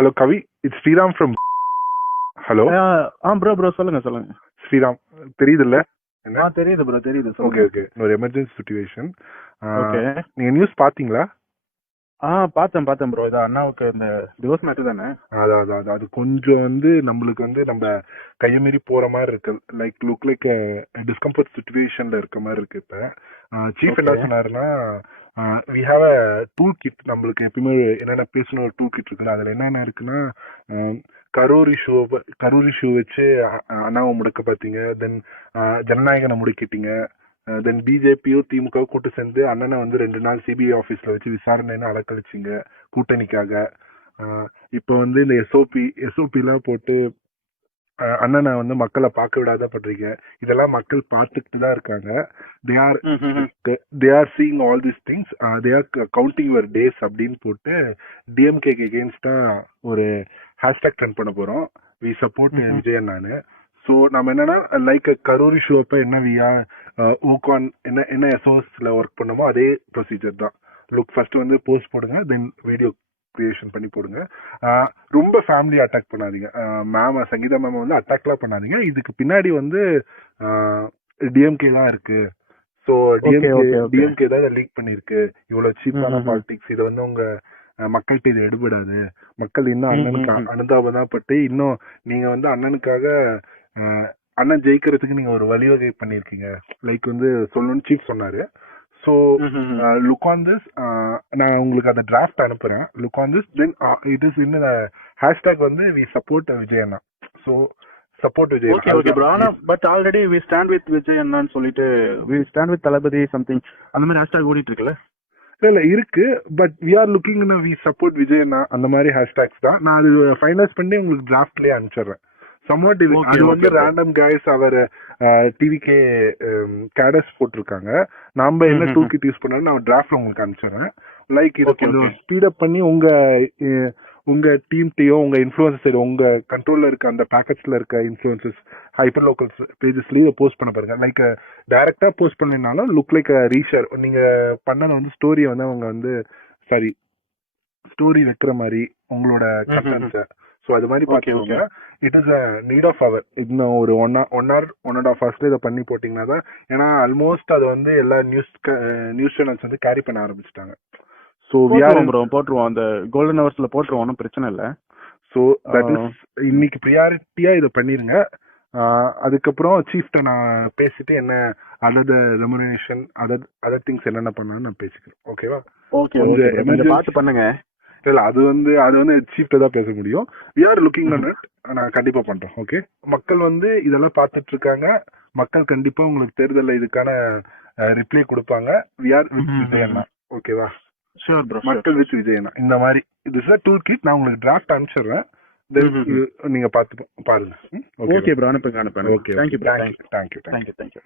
Hello Kavi, it's Sriram from. Hello. Bro சொல்லுங்க. ஸ்ரீராம் தெரியுதுல்ல? தெரியுது ப்ரோ, தெரியுது. Okay okay. ஒரு எமர்ஜென்சி சிச்சுவேஷன். ஓகே. நீங்க நியூஸ் பாத்தீங்களா? பார்த்தேன் ப்ரோ. இது அண்ணாவுக்கு இந்த டிவோர்ஸ் மேட்டர் தானே? அது கொஞ்சம் நம்மளுக்கு நம்ம கையமீறி போற மாதிரி இருக்கு. லுக் லைக் டிஸ்கம்ஃபர்ட் சிச்சுவேஷன்ல இருக்க மாதிரி இருக்கு. இப்ப சீஃப் என்ன சொன்னாருன்னா, we have a tool kit. நம்மளுக்கு எப்பயுமே என்னென்ன பேசணும் ஒரு டூல் கிட் இருக்குல்ல, அதுல என்னென்ன இருக்குன்னா, கரூர் இஷ்யூ வச்சு அண்ணாவை முடக்க பாத்தீங்க. தென் ஜனநாயகனை முடக்கிட்டீங்க. தென் பிஜேபியும் திமுக கூட்டு சேர்ந்து அண்ணனை 2 நாள் சிபிஐ ஆபீஸ்ல வச்சு விசாரணைன்னு அலக்கழிச்சிங்க கூட்டணிக்காக. இப்போ இந்த எஸ்ஓபி எல்லாம் போட்டு அண்ணனை மக்களை பார்க்க விடாத பண்றீங்க. இதெல்லாம் மக்கள் பார்த்துக்கிட்டு தான் இருக்காங்க. they are seeing all these things. They are counting your days அப்படின்னு போட்டு டிஎம்கே அகேன்ஸ்டா ஒரு ஹேஷ்டாக் ட்ரெண்ட் பண்ண போறோம். வி சப்போர்ட் விஜய் அண்ணான்னு. ஸோ நம்ம என்னன்னா, லைக் கரூர் இஷ்யூ அப்ப என்ன ஊகான் என்ன எஸ்ஓஎஸ்ல ஒர்க் பண்ணமோ அதே ப்ரொசீஜர் தான். லுக் ஃபர்ஸ்ட் போஸ்ட் போடுங்க, தென் வீடியோ கிரியேஷன் பண்ணி போடுங்க. ரொம்ப ஃபேமிலி அட்டாக் பண்ணாதீங்க. சங்கீதா மேம் அட்டாக்லாம் பண்ணாதீங்க. இதுக்கு பின்னாடி டிஎம்கே தான் இருக்கு. ஸோ டிஎம்கே தான் லீக் பண்ணிருக்கு. இவ்வளவு சீப்பான பாலிடிக்ஸ். இதை உங்க மக்கள்கிட்ட இது எடுபடாது. மக்கள் இன்னும் அண்ணனுக்கு அனுதாபம் தான் பட்டு இன்னும் நீங்க அண்ணனுக்காக அண்ணன் ஜெயிக்கிறதுக்கு நீங்க ஒரு வழிவகை பண்ணிருக்கீங்க. லைக் சொல்லணும்னு சீஃப் சொன்னாரு. So look on this. நான் உங்களுக்கு அந்த டிராஃப்ட் அனுப்புறேன். Look on this. Then it is in hashtag we support Vijay அண்ணா. So support Vijay. Okay bro. ஆனா but already we stand with Vijay அண்ணான்னு சொல்லிட்டு we stand with Thalapathy something அந்த மாதிரி ஹேஷ்டாக் ஓடிட்டு இருக்குல்ல? இல்ல இருக்கு. But we are looking we support Vijay அண்ணா அந்த மாதிரி ஹேஷ்டாக்ஸ் தான். நான் அது ஃபைனலைஸ் பண்ணி உங்களுக்கு டிராஃப்ட்லயே அனுப்பிச்சிடுறேன். சம்வாட் அது ரேண்டம் கைஸ் அவர் டிவிகே கேடஸ் போட்டிருக்காங்க. நாம என்ன டூல் கிட் யூஸ் பண்ணாலும் நான் டிராஃப்ட்ல உங்களுக்கு அனுப்பிச்சிடுறேன். லைக் இதை கொஞ்சம் ஸ்பீடப் பண்ணி உங்க டீம்டையோ உங்க இன்ஃப்ளூயன்சஸ் உங்க கண்ட்ரோல்ல இருக்க அந்த பேக்கெட்ஸ்ல இருக்க இன்ஃப்ளூயன்சஸ் ஹைப்பர் லோக்கல் பேஜஸ்லயே போஸ்ட் பண்ண பாருங்க. லைக் டைரக்டா போஸ்ட் பண்ணனாலும் லுக் லைக் ரீஷேர். நீங்க பண்ணது ஸ்டோரியை அவங்க சாரி ஸ்டோரி வைக்கிற மாதிரி உங்களோட கண்டென்ட்ஸை. ஸோ அது மாதிரி பாத்தீங்க. It is a need of hour. இன்னும் ஒரு 1 hour 1.5 hours இதை பண்ணி போட்டீங்கன்னா தான். ஏன்னா ஆல்மோஸ்ட் அது எல்லா நியூஸ் சேனல்ஸ் கேரி பண்ண ஆரம்பிச்சிட்டாங்க. ஸோ போட்டுருவோம், அந்த கோல்டன் ஹவர்ஸ்ல போட்டுருவோம், ஒன்றும் பிரச்சனை இல்லை. ஸோ தட் இஸ் இன்னைக்கு ப்ரியாரிட்டியா இதை பண்ணிருங்க. அதுக்கப்புறம் சீஃப்ட நான் பேசிட்டு என்ன அதர் ரெமுனரேஷன் அதர் திங்ஸ் என்னென்ன பண்ணான்னு நான் பேசிக்கிறேன். ஓகேவா? ஓகே, பார்த்து பண்ணுங்க. இல்ல அது சீஃப்ட தான் பேச முடியும். We are looking on it. நான் கண்டிப்பா பண்றேன். ஓகே, மக்கள் இதெல்லாம் பார்த்துட்டு இருக்காங்க. மக்கள் கண்டிப்பா உங்களுக்கு தேர்தல்ல இதுக்கான ரிப்ளை கொடுப்பாங்க. வி ஆர் வித் விஜய் அண்ணா. ஓகேவா? Sure bro. மக்கள் வித் விஜய் அண்ணா இந்த மாதிரி இது டூல் கிட். நான் உங்களுக்கு டிராஃப்ட் அனுப்பிச்சிடுறேன். நீங்க பாருங்க. ஓகே ப்ரோ, அனுப்புங்க. Okay, thank you.